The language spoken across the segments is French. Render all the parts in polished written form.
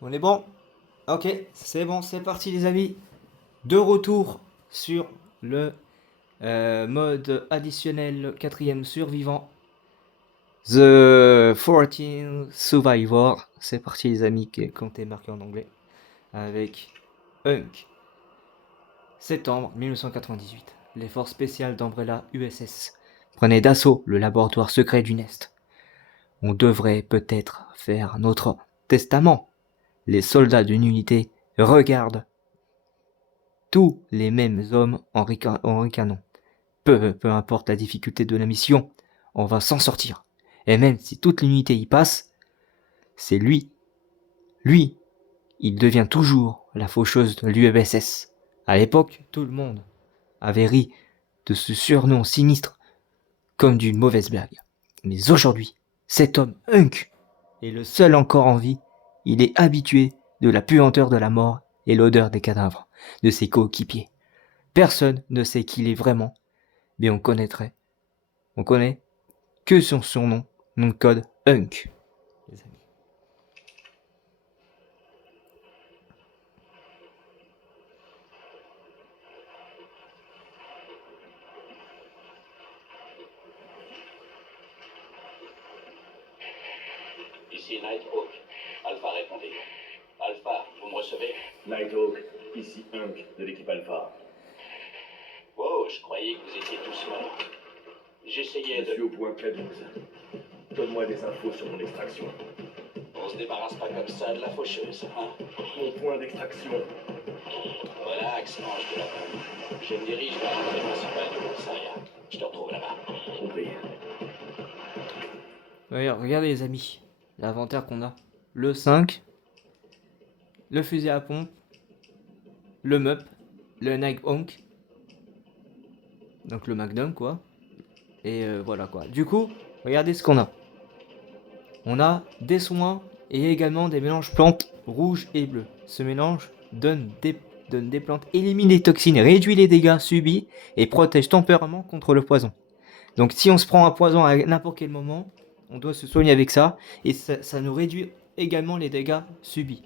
On est bon? Ok, c'est bon, c'est parti les amis. De retour sur le mode additionnel quatrième survivant. The 14 Survivor. C'est parti les amis, quand est marqué en anglais. Avec Hunk. Septembre 1998. Les forces spéciales d'Umbrella USS prenaient d'assaut le laboratoire secret du Nest. On devrait peut-être faire notre testament. Les soldats d'une unité regardent tous les mêmes hommes en ricanant. Peu importe la difficulté de la mission, on va s'en sortir. Et même si toute l'unité y passe, c'est lui. Lui, il devient toujours la faucheuse de l'UMSS. À l'époque, tout le monde avait ri de ce surnom sinistre comme d'une mauvaise blague. Mais aujourd'hui, cet homme Hunk est le seul encore en vie. Il est habitué de la puanteur de la mort et l'odeur des cadavres de ses coéquipiers. Personne ne sait qui il est vraiment, mais on connaît que son surnom, nom de code Hunk. Les amis. Ici Nighthawk. Alpha, répondez. Alpha, vous me recevez? Nighthawk, ici Hunk de l'équipe Alpha. Oh, je croyais que vous étiez tous morts. J'essayais Je suis de... au point K12. Donne-moi des infos sur mon extraction. On se débarrasse pas comme ça de la faucheuse, hein? Mon point d'extraction. Relax, ange de la pomme. Je me dirige vers l'entrée principale du commissariat. Je te retrouve là-bas. Compris. Regardez les amis, l'inventaire qu'on a. Le 5, le fusil à pompe, le MUP, le Nighthawk, donc le Magnum quoi. Et voilà quoi. Du coup, regardez ce qu'on a. On a des soins et également des mélanges plantes rouges et bleues. Ce mélange donne des plantes, élimine les toxines, réduit les dégâts subis et protège temporairement contre le poison. Donc si on se prend un poison à n'importe quel moment, on doit se soigner avec ça et ça nous réduit également les dégâts subis.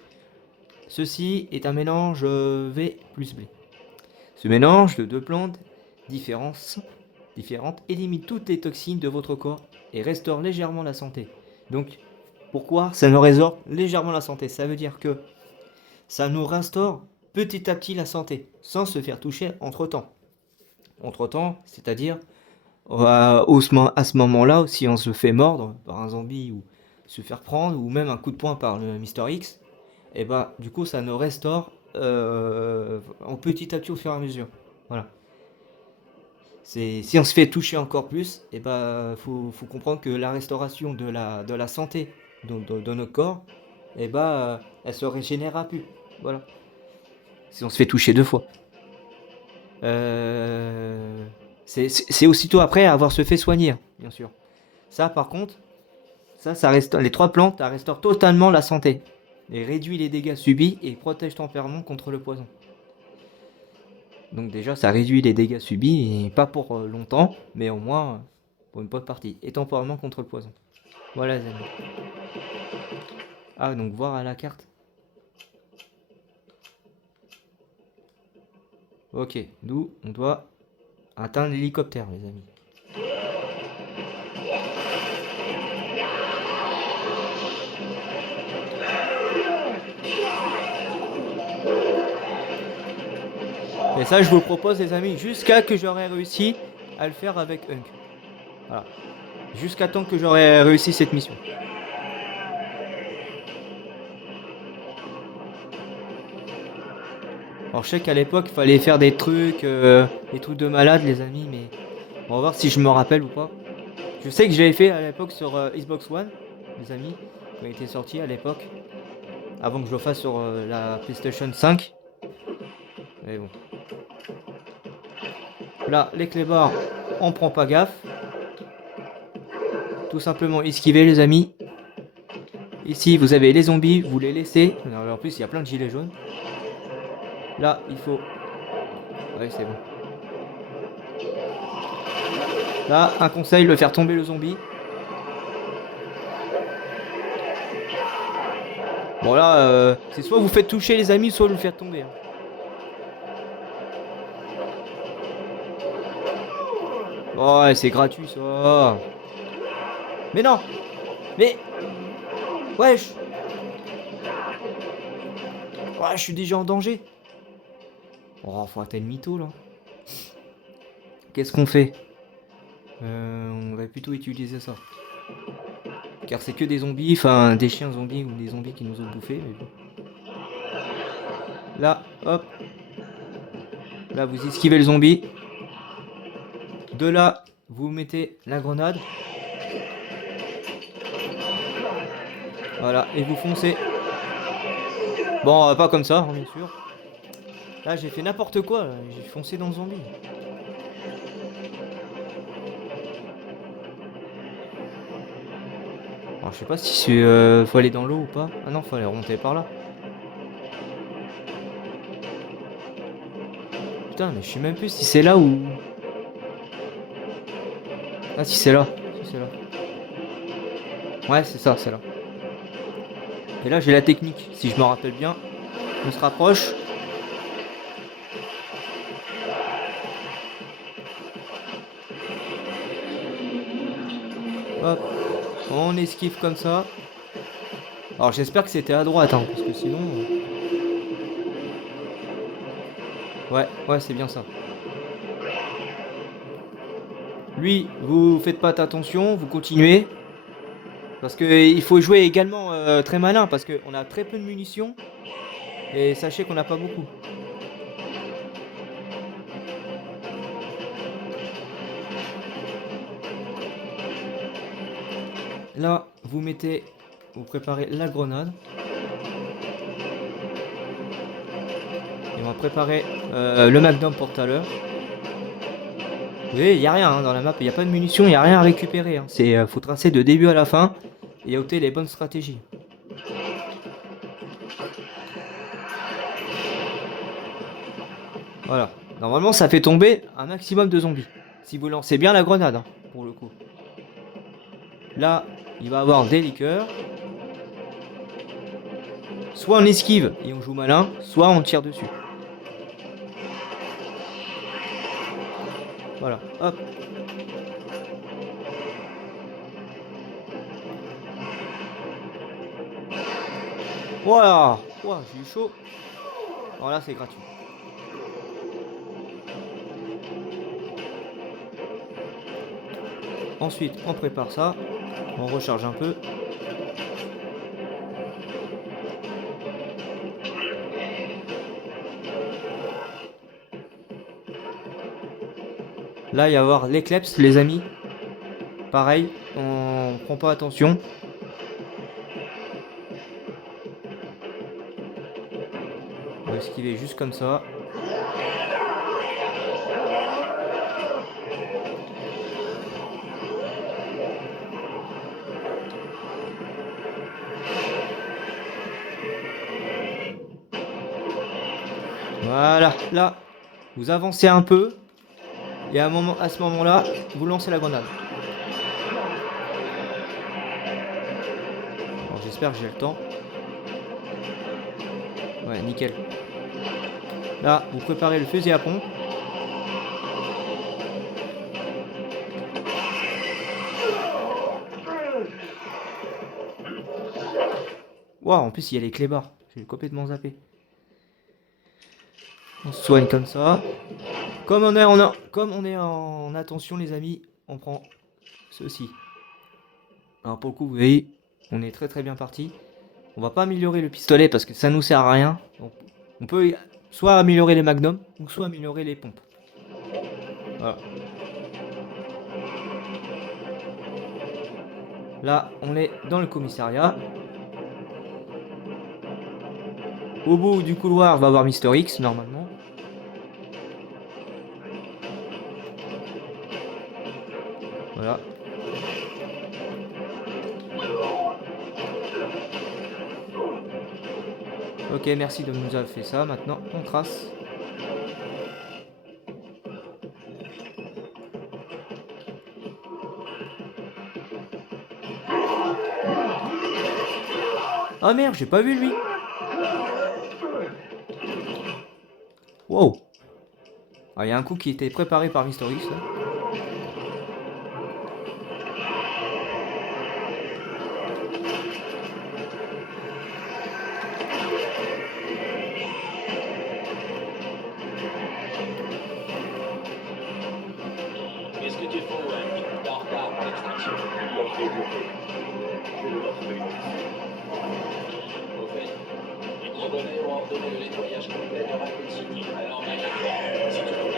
Ceci est un mélange V plus B. Ce mélange de deux plantes différentes élimine toutes les toxines de votre corps et restaure légèrement la santé. Donc pourquoi ça nous restaure légèrement la santé? Ça veut dire que ça nous restaure petit à petit la santé sans se faire toucher entre temps. Entre temps, c'est-à-dire à ce moment-là, si on se fait mordre par un zombie ou se faire prendre ou même un coup de poing par le Mister X, et bah du coup ça nous restaure en petit à petit au fur et à mesure. Voilà. Si on se fait toucher encore plus, et bah faut comprendre que la restauration de la santé de notre corps, et bah elle se régénérera plus. Voilà. Si on se fait toucher deux fois. C'est aussitôt après avoir se fait soigner, bien sûr. Ça, par contre, ça restaure, les trois plantes, ça restaure totalement la santé. Et réduit les dégâts subis et protège temporairement contre le poison. Donc déjà, ça réduit les dégâts subis, et pas pour longtemps, mais au moins pour une bonne partie. Et temporairement contre le poison. Voilà les amis. Ah, donc voir à la carte. Ok, nous, on doit atteindre l'hélicoptère, les amis. Et ça, je vous propose, les amis, jusqu'à que j'aurai réussi à le faire avec Hunk. Voilà. Jusqu'à temps que j'aurai réussi cette mission. Alors, je sais qu'à l'époque, il fallait faire des trucs de malade, les amis, mais on va voir si je me rappelle ou pas. Je sais que j'avais fait à l'époque sur Xbox One, les amis, quand il était sorti à l'époque, avant que je le fasse sur la PlayStation 5. Mais bon. Là, les clébards, on prend pas gaffe. Tout simplement esquiver, les amis. Ici, vous avez les zombies, vous les laissez. Alors, en plus, il y a plein de gilets jaunes. Là, il faut... Ouais, c'est bon. Là, un conseil, le faire tomber le zombie. Bon là, c'est soit vous faites toucher les amis, soit vous le faites tomber. Hein. Oh, ouais, c'est gratuit ça. Mais non. Mais... Wesh. Ouais, je suis déjà en danger. Oh, faut atteindre mytho là. Qu'est-ce qu'on fait? On va plutôt utiliser ça. Car c'est que des zombies, enfin des chiens zombies ou des zombies qui nous ont bouffés. Mais bon. Là, hop. Là, vous esquivez le zombie. De là, vous mettez la grenade. Voilà, et vous foncez. Bon, pas comme ça, hein, bien sûr. Là, j'ai fait n'importe quoi. J'ai foncé dans le zombie. Alors, je sais pas si c'est faut aller dans l'eau ou pas. Ah non, faut aller remonter par là. Putain, mais je sais même plus si c'est là ou... Ah, si c'est là. Si c'est là. Ouais, c'est ça, c'est là. Et là, j'ai la technique. Si je me rappelle bien, on se rapproche. Hop. On esquive comme ça. Alors, j'espère que c'était à droite, hein, parce que sinon... Ouais, ouais, c'est bien ça. Lui, vous faites pas attention, vous continuez. Parce que il faut jouer également très malin, parce qu'on a très peu de munitions. Et sachez qu'on n'a pas beaucoup. Là, vous préparez la grenade. Et on va préparer le Magnum pour tout à l'heure. Vous voyez, il n'y a rien hein, dans la map, il n'y a pas de munitions, il n'y a rien à récupérer. Hein. Faut tracer de début à la fin et opter les bonnes stratégies. Voilà. Normalement, ça fait tomber un maximum de zombies. Si vous lancez bien la grenade, hein, pour le coup. Là, il va avoir des liqueurs. Soit on esquive et on joue malin, soit on tire dessus. Voilà, hop. Voilà. Ouah, j'ai eu chaud. Voilà, c'est gratuit. Ensuite, on prépare ça. On recharge un peu. Là, il va y avoir l'éclipse, les amis. Pareil, on prend pas attention. On va esquiver juste comme ça. Voilà, là, vous avancez un peu. Et à ce moment-là, vous lancez la grenade. Alors j'espère que j'ai le temps. Ouais, nickel. Là, vous préparez le fusil à pompe. Waouh, en plus il y a les clébards. J'ai complètement zappé. On se soigne comme ça. Comme on est en attention les amis, on prend ceci. Alors pour le coup, vous voyez, on est très très bien parti. On va pas améliorer le pistolet parce que ça nous sert à rien. Donc, on peut soit améliorer les magnums ou soit améliorer les pompes. Voilà. Là, on est dans le commissariat. Au bout du couloir, on va avoir Mister X normalement. Voilà. Ok, merci de nous avoir fait ça. Maintenant, on trace. Ah merde, j'ai pas vu lui. Wow. Ah, il y a un coup qui était préparé par Mister X là. Qu'est-ce que tu fous, Hank? T'es en retard pour l'extraction. L'entrée est bloquée. Je vais devoir trouver une autre. Au fait, les gros bonnets ont ordonné le nettoyage complet de Raccoon City. Alors maintenant, si tu veux pas,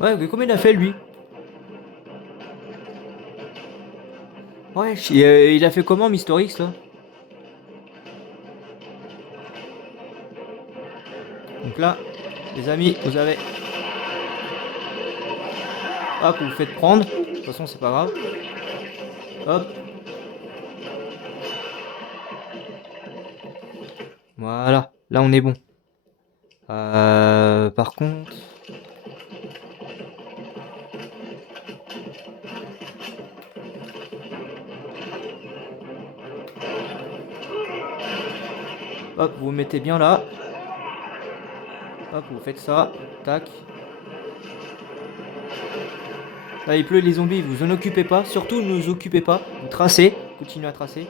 Ouais, mais combien il a fait lui? Ouais, il a fait comment Mister X là? Donc là, les amis, vous avez... Hop, vous vous faites prendre. De toute façon, c'est pas grave. Hop. Voilà. Là, on est bon. Par contre... Hop, vous vous mettez bien là. Hop, vous faites ça. Tac. Là, il pleut les zombies, vous en occupez pas. Surtout, ne vous occupez pas. Vous tracez. Continuez à tracer.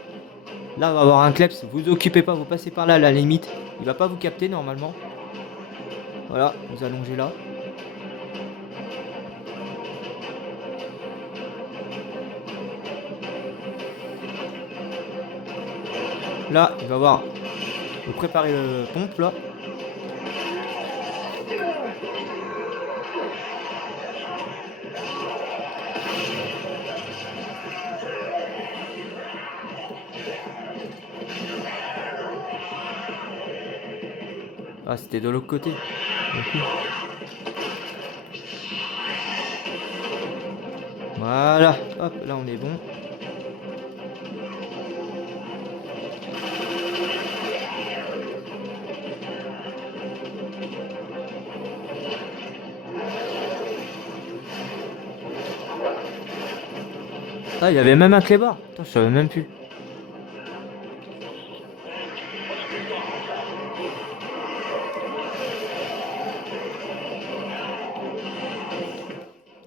Là, on va avoir un kleps. Vous occupez pas. Vous passez par là, à la limite. Il va pas vous capter normalement. Voilà, vous allongez là. Là, il va voir. Vous préparez le pompe là. Ah, c'était de l'autre côté. Voilà. Hop, là on est bon. Ah, il y avait même un clébard. Putain, je savais même plus.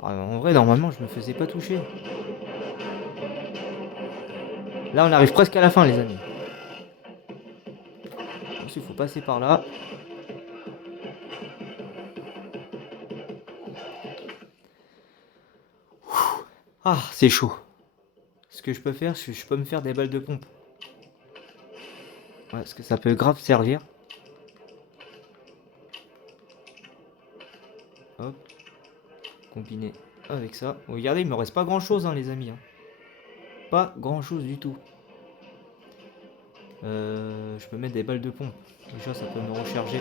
Ah, en vrai, normalement, je me faisais pas toucher. Là, on arrive presque à la fin, les amis. Ensuite, il faut passer par là. Ah, c'est chaud. Ce que je peux faire, je peux me faire des balles de pompe. Ouais, parce que ça peut grave servir. Hop. Combiné avec ça. Bon, regardez, il me reste pas grand chose, hein, les amis. Hein. Pas grand chose du tout. Je peux mettre des balles de pompe. Déjà, ça peut me recharger.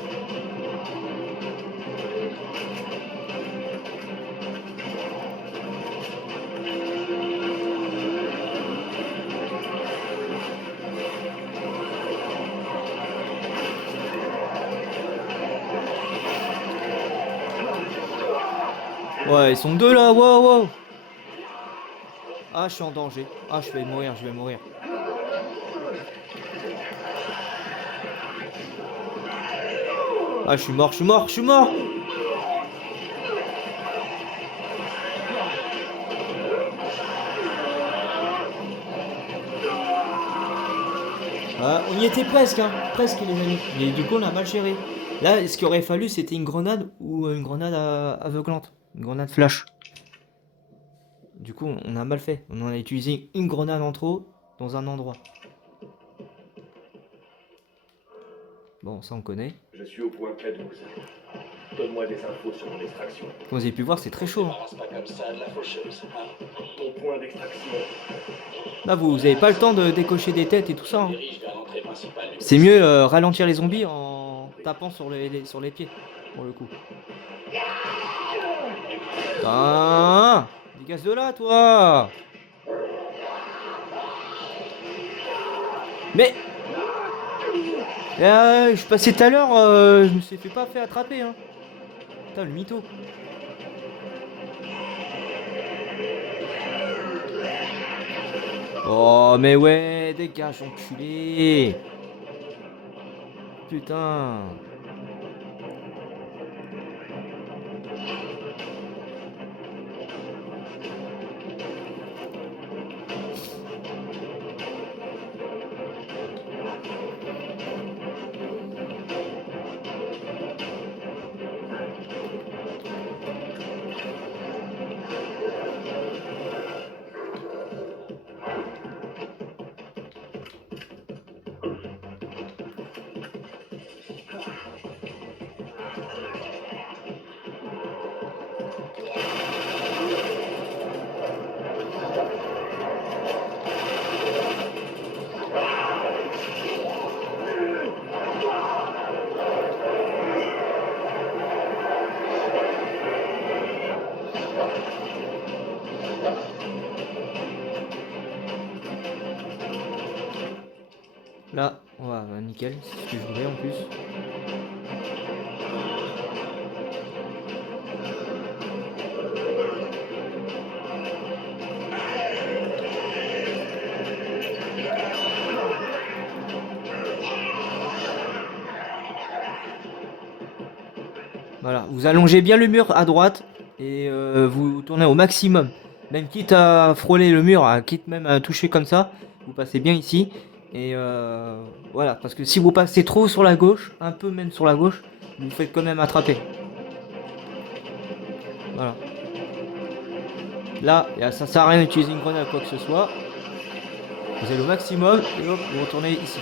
Ouais, ils sont deux là, wow, wow. Ah, je suis en danger. Ah, je vais mourir, je vais mourir. Ah, je suis mort, je suis mort, je suis mort. Ah, on y était presque, hein. Presque, les amis. Mais du coup, on a mal géré. Là, ce qu'il aurait fallu, c'était une grenade ou une grenade aveuglante. Une grenade flash. Du coup, on a mal fait. On en a utilisé une grenade en trop dans un endroit. Bon, ça on connaît. Je suis au point K12. Donne-moi des infos sur mon extraction. Comme vous avez pu voir, c'est très chaud. Hein. Débarrasse pas comme ça de la faucheuse, hein. Ton point d'extraction. Là, vous avez pas le temps de décocher des têtes et tout ça. Hein. Dirige vers l'entrée principale du C'est mieux ralentir les zombies en tapant sur les pieds, pour le coup. Putain, dégage de là, toi. Mais je suis passé tout à l'heure, je me suis pas fait attraper. Hein. Putain, le mytho. Oh, mais ouais, dégage, enculé. Putain. Là, nickel, c'est ce que je voulais en plus. Voilà, vous allongez bien le mur à droite et vous tournez au maximum. Même quitte à frôler le mur, quitte même à toucher comme ça, vous passez bien ici. Et voilà, parce que si vous passez trop sur la gauche, un peu même sur la gauche, vous vous faites quand même attraper. Voilà. Là, ça sert à rien d'utiliser une grenade quoi que ce soit. Vous allez au maximum et hop, vous retournez ici.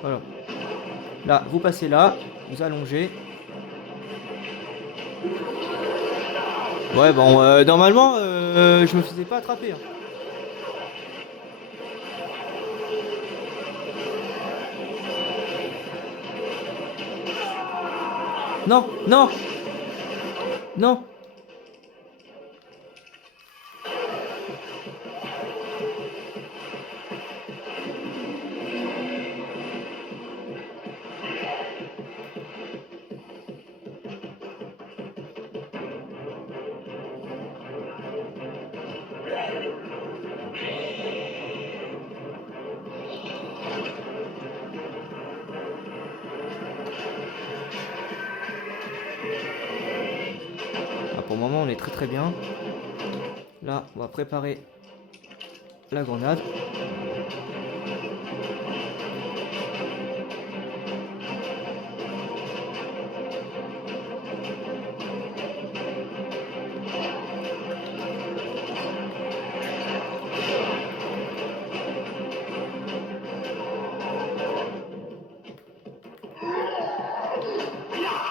Voilà. Là, vous passez là, vous allongez. Ouais, bon, normalement, je me faisais pas attraper. Hein. Non, non, non. Pour le moment, on est très bien. Là, on va préparer la grenade.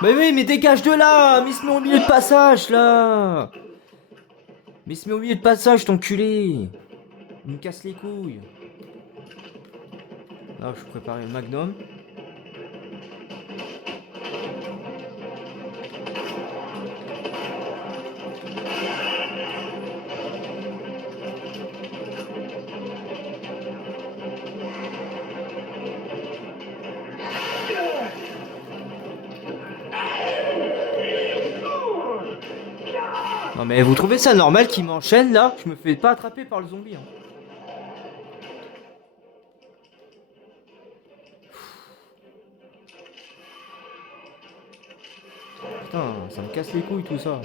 Mais oui, mais dégage de là! Mais il se met au milieu de passage, là! Mais il se met au milieu de passage, ton culé! Il me casse les couilles. Là, je prépare le magnum. Non mais vous trouvez ça normal qu'il m'enchaîne là? Je me fais pas attraper par le zombie. Hein. Putain, ça me casse les couilles tout ça.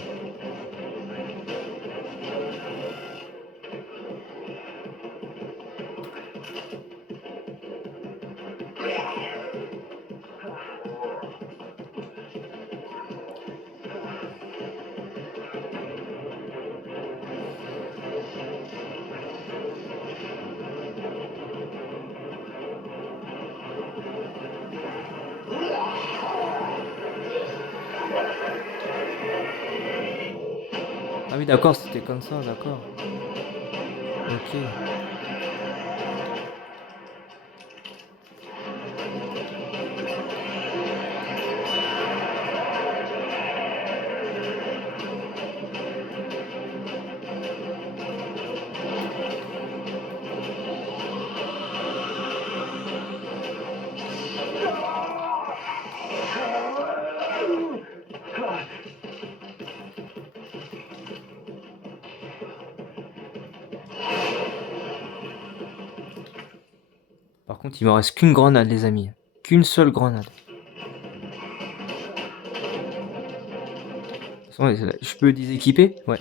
oui, d'accord, c'était comme ça, d'accord. Ok. Par contre, il me reste qu'une grenade, les amis. Qu'une seule grenade. De toute façon, je peux déséquiper? Ouais.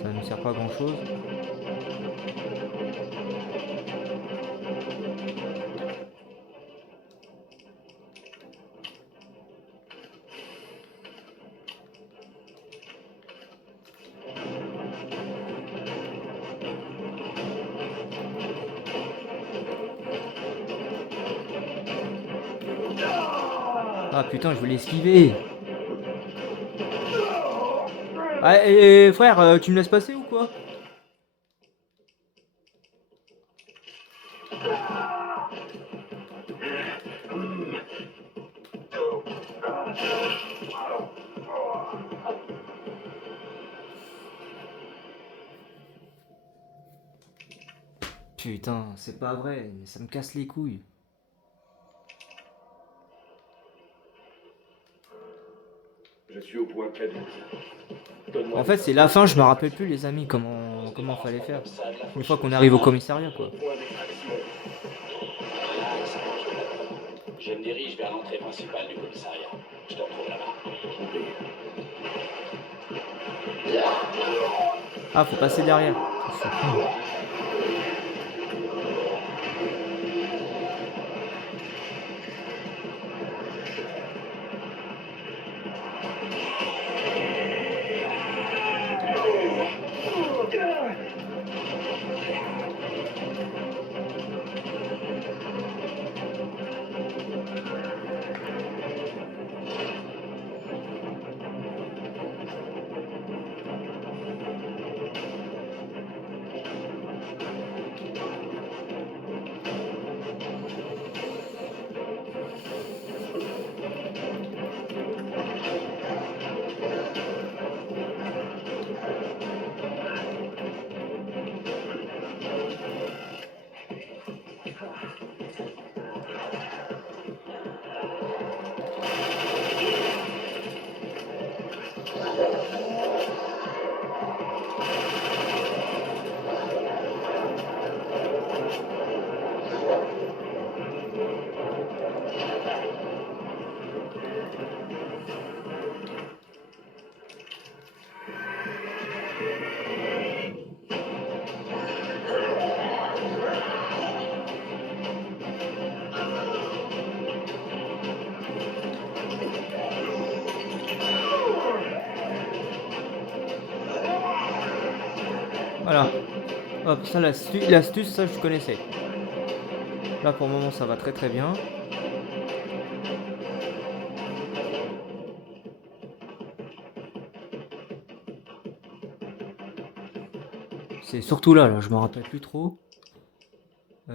Ça ne me sert pas à grand chose. Ah putain, je voulais esquiver. Ah, frère, tu me laisses passer ou quoi? Putain, c'est pas vrai, ça me casse les couilles. Je suis au point cadet. Donne-moi En des fait, c'est la infos fin, sur je me rappelle l'extraction. plus, les amis, On se comment fallait débarrassera faire. comme ça de la Une fois qu'on faucheuse. arrive au commissariat, quoi. Point d'extraction. Relax, je vais t'attendre. Je me dirige vers l'entrée principale du commissariat. Je te retrouve là-bas. Ah, faut passer derrière. Je suis con. Voilà. Hop, ça, l'astuce, ça, je connaissais. Là, pour le moment, ça va très très bien. C'est surtout là, je me rappelle plus trop. Euh...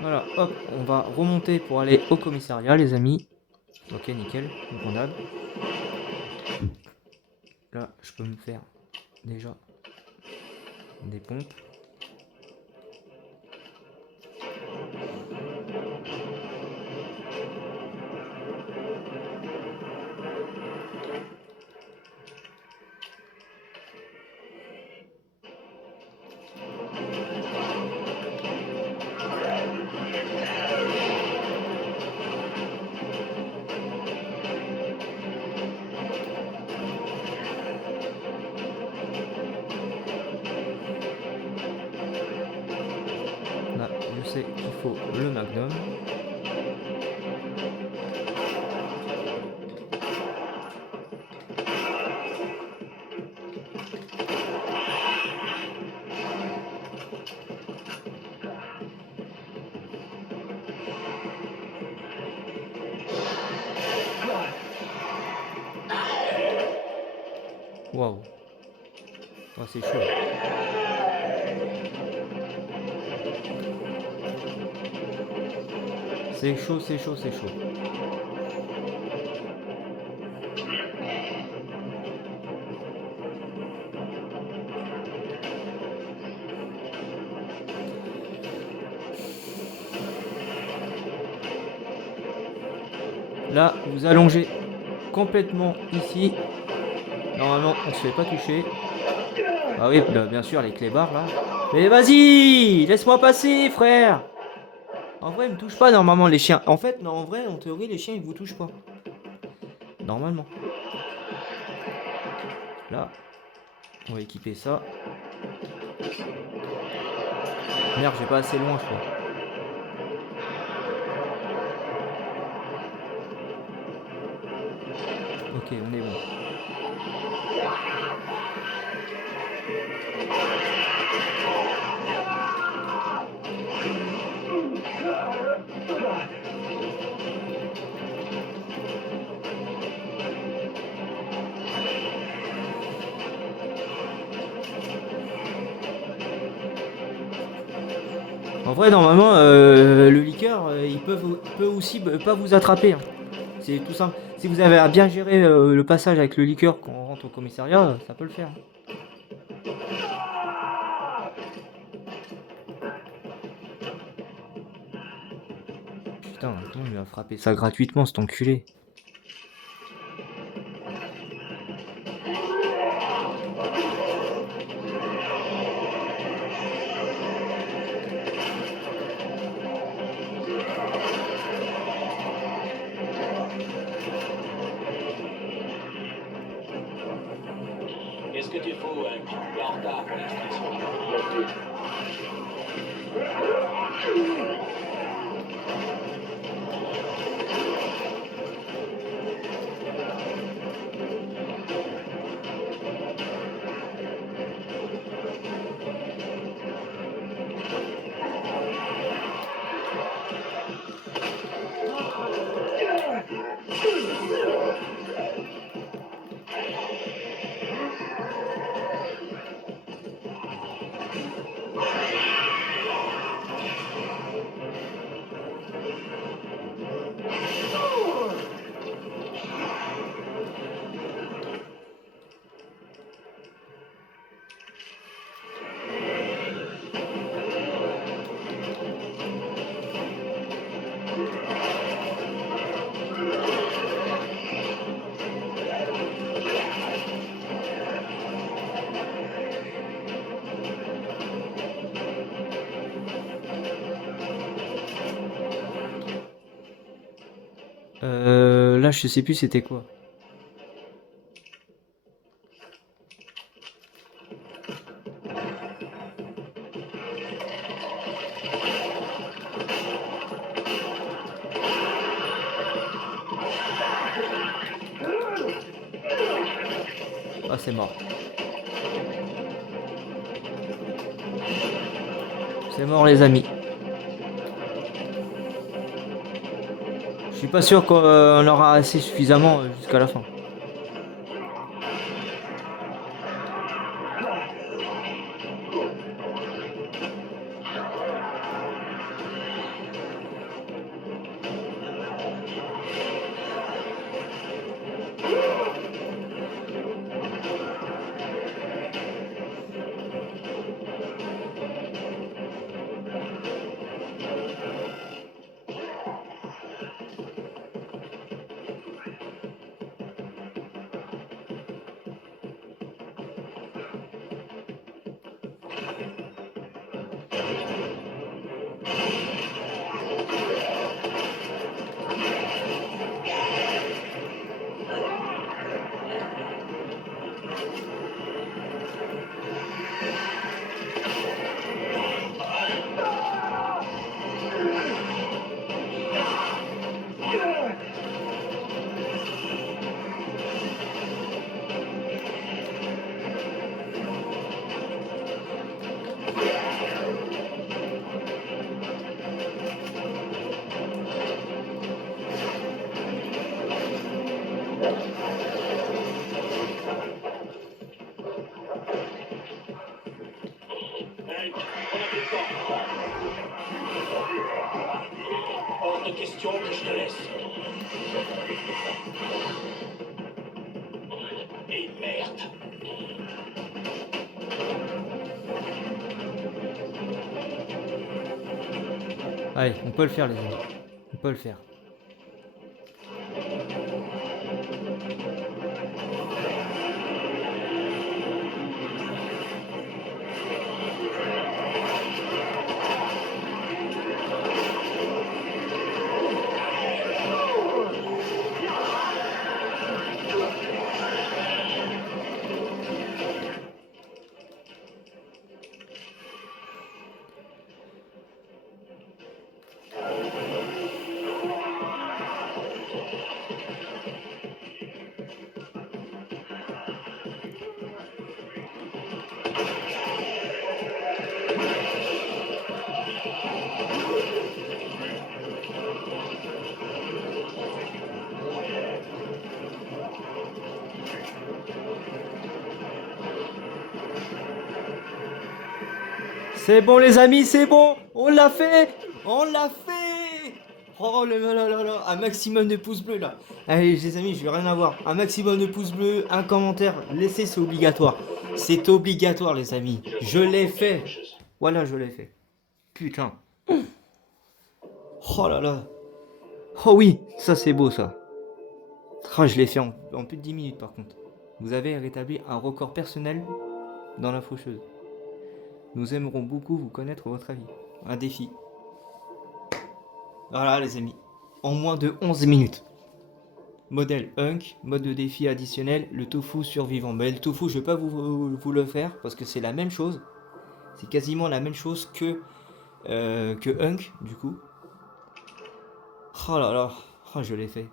Voilà, hop, on va remonter pour aller au commissariat, les amis. Ok, nickel, une grenade. Là, je peux me faire déjà des pompes. sait qu'il faut le Magnum. Waouh. Oh, c'est chaud. C'est chaud, c'est chaud, c'est chaud. Là, vous allongez complètement ici. Normalement, on se fait pas toucher. Ah oui, bah, bien sûr, les clébards là. Mais vas-y, laisse-moi passer, frère. En vrai, ils me touchent pas normalement les chiens. En fait, non, en vrai, en théorie, les chiens ils vous touchent pas. Normalement. Là, on va équiper ça. Merde, j'ai pas assez loin, je crois. Ok, on est bon. En vrai, normalement, le liqueur, il peut aussi pas vous attraper, hein. C'est tout simple. Si vous avez à bien gérer le passage avec le liqueur quand on rentre au commissariat, ça peut le faire. Putain, comment il m'a frappé ça gratuitement, cet enculé. Qu'est-ce que tu fous, Hank? T'es en retard pour l'extraction. Là, je sais plus c'était quoi. Ah, c'est mort. C'est mort, les amis. Je suis pas sûr qu'on aura assez suffisamment jusqu'à la fin. Hank, on a plus de temps. Hors de question que je te laisse. Et merde. Allez, on peut le faire les amis. On peut le faire. C'est bon les amis, c'est bon. On l'a fait. On l'a fait. Oh là là là là. Un maximum de pouces bleus là. Allez les amis, je vais rien avoir. Un maximum de pouces bleus, un commentaire. Laissez, c'est obligatoire. C'est obligatoire les amis. Je l'ai fait. Voilà, je l'ai fait. Putain. Oh là là. Oh oui, ça c'est beau ça. Oh, je l'ai fait en plus de 10 minutes par contre. Vous avez rétabli un record personnel dans la faucheuse. Nous aimerons beaucoup vous connaître votre avis. Un défi. Voilà les amis. En moins de 11 minutes. Modèle Hunk, mode de défi additionnel, le tofu survivant. Mais le tofu, je vais pas vous le faire parce que c'est la même chose. C'est quasiment la même chose que Hunk, du coup. Oh là là, oh, je l'ai fait.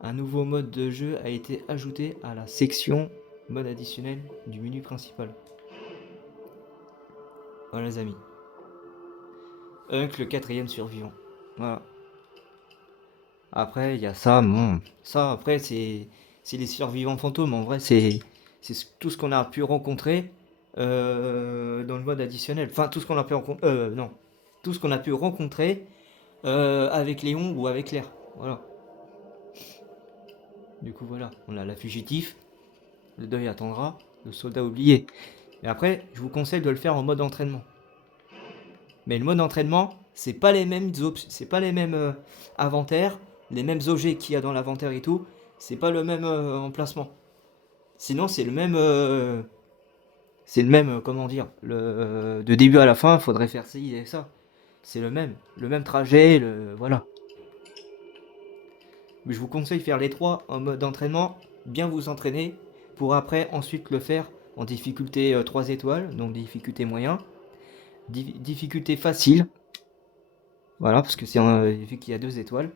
Un nouveau mode de jeu a été ajouté à la section mode additionnel du menu principal. Voilà les amis. Hunk, le 4e survivant. Voilà. Après, il y a ça, bon. Ça, après, c'est les survivants fantômes. En vrai, c'est tout ce qu'on a pu rencontrer dans le mode additionnel. Enfin, tout ce qu'on a pu rencontrer. Non. Tout ce qu'on a pu rencontrer avec Léon ou avec Claire. Voilà. Du coup, voilà. On a la fugitif, le deuil attendra, le soldat oublié. Et après, je vous conseille de le faire en mode entraînement. Mais le mode entraînement, c'est pas les mêmes inventaires, les mêmes objets qu'il y a dans l'inventaire et tout. C'est pas le même emplacement. Sinon, c'est le même, comment dire, de début à la fin, faudrait faire ci et ça. C'est le même trajet, voilà. Mais je vous conseille de faire les trois en mode entraînement, bien vous entraîner, pour après ensuite le faire en difficulté 3 étoiles, donc difficulté moyen, difficulté facile, voilà, parce que c'est vu qu'il y a 2 étoiles,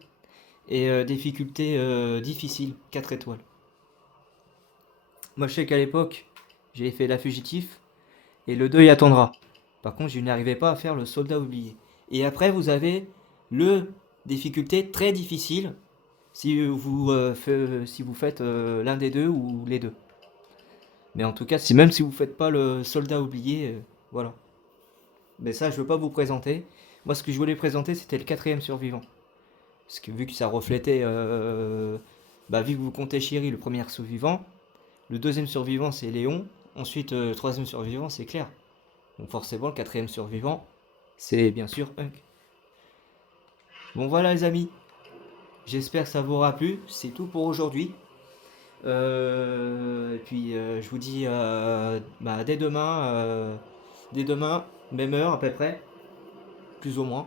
et difficulté difficile, 4 étoiles. Moi je sais qu'à l'époque, j'ai fait la fugitif, et le deuil attendra. Par contre, je n'arrivais pas à faire le soldat oublié. Et après, vous avez le difficulté très difficile, si vous faites l'un des deux ou les deux. Mais en tout cas, même si vous faites pas le soldat oublié, voilà. Mais ça, je veux pas vous présenter. Moi, ce que je voulais présenter, c'était le 4e survivant. Parce que vu que ça reflétait, vu que vous comptez Chéri, le premier survivant, le 2e survivant, c'est Léon. Ensuite, le 3e survivant, c'est Claire. Donc forcément, le 4e survivant, c'est bien sûr Hunk. Bon, voilà les amis. J'espère que ça vous aura plu. C'est tout pour aujourd'hui. Et puis je vous dis dès demain, même heure à peu près, plus ou moins,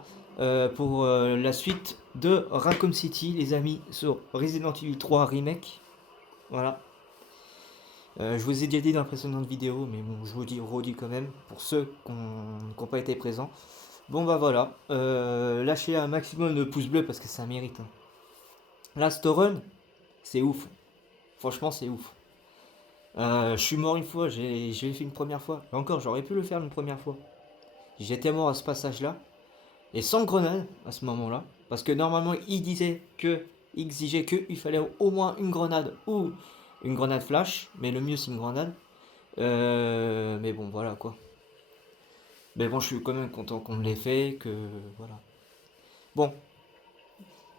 pour la suite de Raccoon City, les amis, sur Resident Evil 3 Remake. Voilà. Je vous ai déjà dit dans la précédente vidéo, mais bon, je vous redis quand même, pour ceux qui n'ont pas été présents. Bon bah voilà, lâchez un maximum de pouces bleus parce que ça mérite. Hein. Last Run, c'est ouf. Franchement, c'est ouf. Je suis mort une fois, j'ai fait une première fois. Et encore, j'aurais pu le faire une première fois. J'étais mort à ce passage-là. Et sans grenade, à ce moment-là. Parce que normalement, il disait que exigeait qu'il fallait au moins une grenade ou une grenade flash, mais le mieux c'est une grenade. Mais bon, voilà quoi. Mais bon, je suis quand même content qu'on me l'ait fait, que voilà. Bon,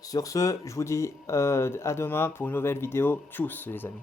sur ce, je vous dis à demain pour une nouvelle vidéo. Tchuss les amis.